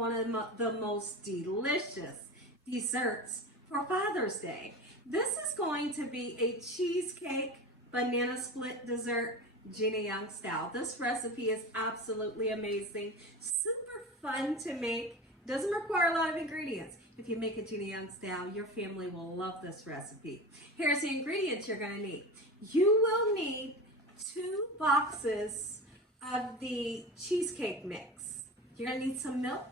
one of the most delicious desserts for Father's Day. This is going to be a cheesecake banana split dessert, Gina Young style. This recipe is absolutely amazing, super fun to make, doesn't require a lot of ingredients. If you make it Gina Young style, your family will love this recipe. Here's the ingredients you're going to need. You will need 2 boxes of the cheesecake mix. You're going to need some milk,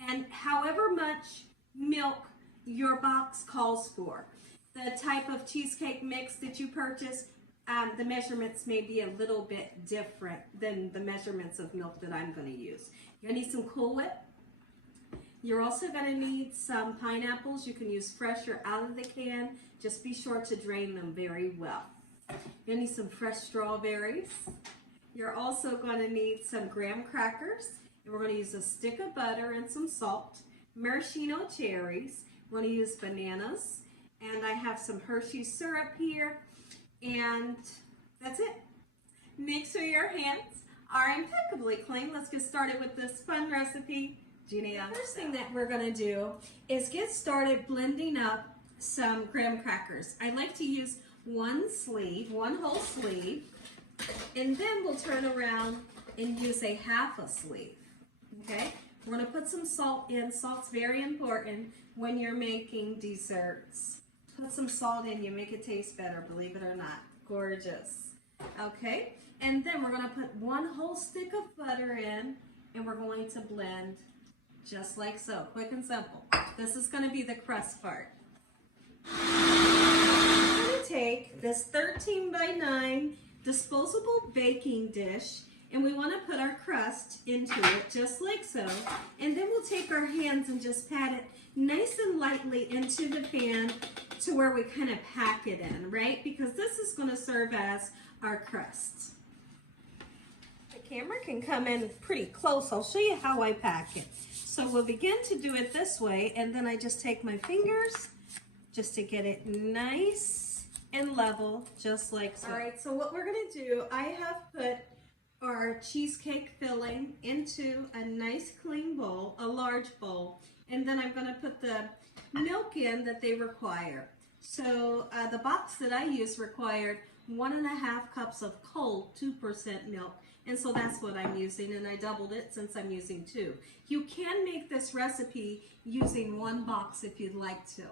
and however much milk your box calls for. The type of cheesecake mix that you purchase, the measurements may be a little bit different than the measurements of milk that I'm going to use. You're going to need some Cool Whip. You're also going to need some pineapples. You can use fresh or out of the can. Just be sure to drain them very well. You're going to need some fresh strawberries. You're also going to need some graham crackers. And we're going to use a stick of butter and some salt. Maraschino cherries. We're going to use bananas. And I have some Hershey's syrup here. And that's it. Make sure your hands are impeccably clean. Let's get started with this fun recipe. Gina, the first thing that we're going to do is get started blending up some graham crackers. I like to use one whole sleeve, and then we'll turn around and use a half a sleeve. Okay? We're going to put some salt in. Salt's very important when you're making desserts. Put some salt in, you make it taste better, believe it or not. Gorgeous. Okay? And then we're going to put 1 whole stick of butter in, and we're going to blend just like so. Quick and simple. This is going to be the crust part. I'm going to take this 13 by 9 disposable baking dish, and we want to put our crust into it just like so. And then we'll take our hands and just pat it nice and lightly into the pan to where we kind of pack it in, right? Because this is going to serve as our crust. The camera can come in pretty close. I'll show you how I pack it. So we'll begin to do it this way, and then I just take my fingers just to get it nice and level, just like so. All right, so what we're going to do, I have put our cheesecake filling into a nice clean bowl, a large bowl, and then I'm going to put the milk in that they require. So the box that I use required 1.5 cups of cold 2% milk, and so that's what I'm using, and I doubled it since I'm using 2. You can make this recipe using 1 box if you'd like to.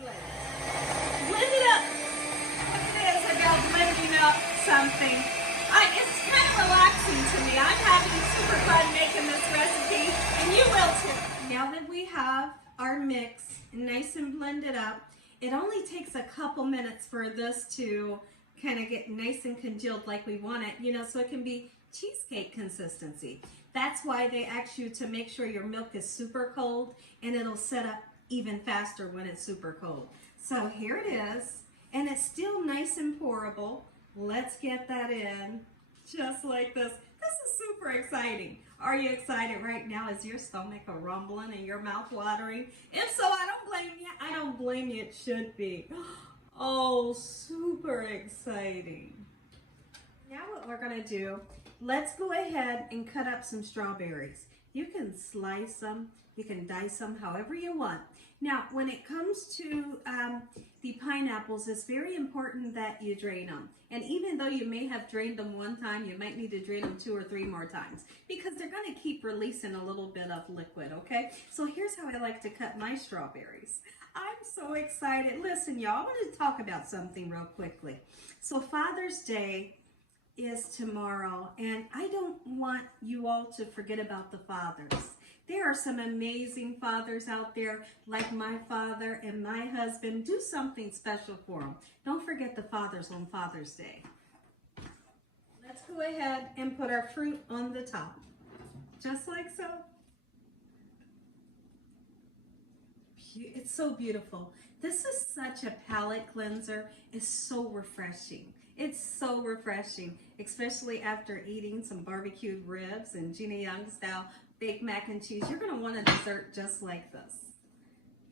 Blend it up. Look at this about blending up something. It's kind of relaxing to me. I'm having super fun making this recipe, and you will too. Now that we have our mix nice and blended up, it only takes a couple minutes for this to kind of get nice and congealed like we want it, you know, so it can be cheesecake consistency. That's why they ask you to make sure your milk is super cold, and it'll set up even faster when it's super cold. So here it is, and it's still nice and pourable. Let's get that in just like this. This is super exciting. Are you excited right now? Is your stomach a rumbling and your mouth watering? If so, I don't blame you. I don't blame you. It should be. Oh, super exciting. Now what we're going to do, let's go ahead and cut up some strawberries. You can slice them, you can dice them however you want. Now, when it comes to the pineapples, it's very important that you drain them. And even though you may have drained them 1 time, you might need to drain them 2 or 3 more times, because they're going to keep releasing a little bit of liquid, okay? So here's how I like to cut my strawberries. I'm so excited. Listen, y'all, I want to talk about something real quickly. So Father's Day is tomorrow, and I don't want you all to forget about the fathers. There are some amazing fathers out there, like my father and my husband. Do something special for them. Don't forget the fathers on Father's Day. Let's go ahead and put our fruit on the top, just like so. It's so beautiful. This is such a palate cleanser. It's so refreshing. It's so refreshing, especially after eating some barbecued ribs and Gina Young style baked mac and cheese. You're going to want a dessert just like this.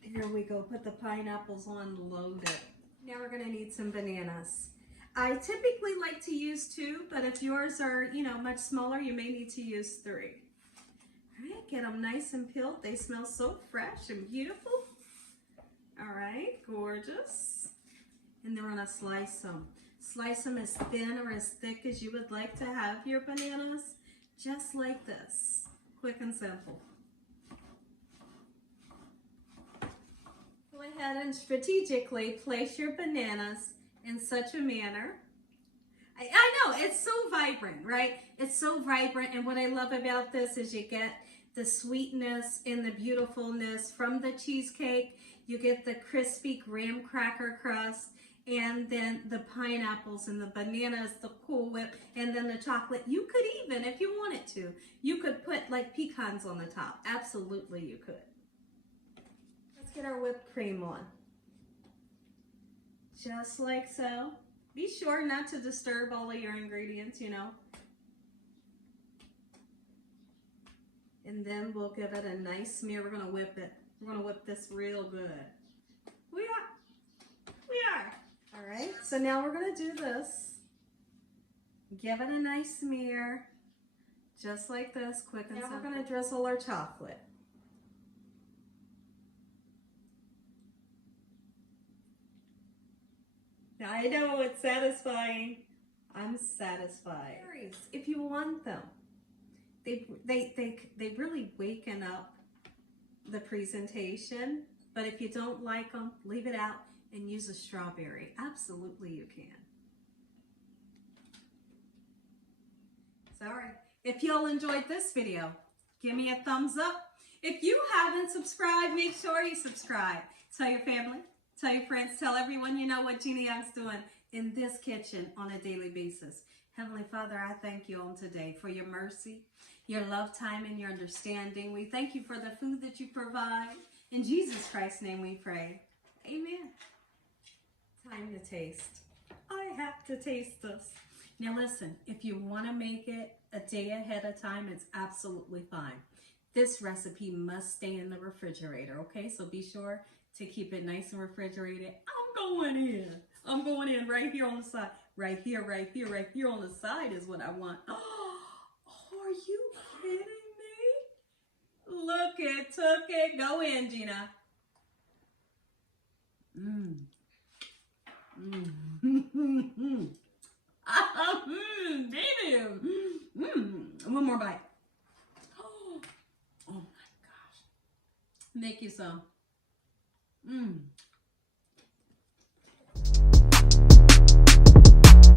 Here we go. Put the pineapples on, load it. Now we're going to need some bananas. I typically like to use 2, but if yours are, much smaller, you may need to use 3. All right. get them nice and peeled. They smell so fresh and beautiful. All right, gorgeous. And then we're gonna slice them. Slice them as thin or as thick as you would like to have your bananas, just like this, quick and simple. Go ahead and strategically place your bananas in such a manner. I know, it's so vibrant, right? It's so vibrant, and what I love about this is you get the sweetness and the beautifulness from the cheesecake. You get the crispy graham cracker crust, and then the pineapples and the bananas, the Cool Whip, and then the chocolate. You could even, if you wanted to, you could put like pecans on the top. Absolutely, you could. Let's get our whipped cream on. Just like so. Be sure not to disturb all of your ingredients, you know. And then we'll give it a nice smear. We're gonna whip it. We're gonna whip this real good. We are. All right, so now we're gonna do this. Give it a nice smear, just like this, quick and simple. Now we're gonna drizzle our chocolate. I know, it's satisfying. I'm satisfied. Cherries, if you want them. They really waken up the presentation, but if you don't like them, leave it out and use a strawberry. Absolutely you can. Sorry. If y'all enjoyed this video, give me a thumbs up. If you haven't subscribed, make sure you subscribe. Tell your family, tell your friends, tell everyone you know what Gina Young's doing in this kitchen on a daily basis. Heavenly Father, I thank you on today for your mercy, your love time, and your understanding. We thank you for the food that you provide. In Jesus Christ's name we pray. Amen. Time to taste. I have to taste this. Now listen, if you want to make it a day ahead of time, it's absolutely fine. This recipe must stay in the refrigerator, okay? So be sure to keep it nice and refrigerated. I'm going in right here on the side. Right here on the side is what I want. Oh, are you kidding me? Look, it took it. Go in, Gina. Baby. One more bite. Oh my gosh. Make you some.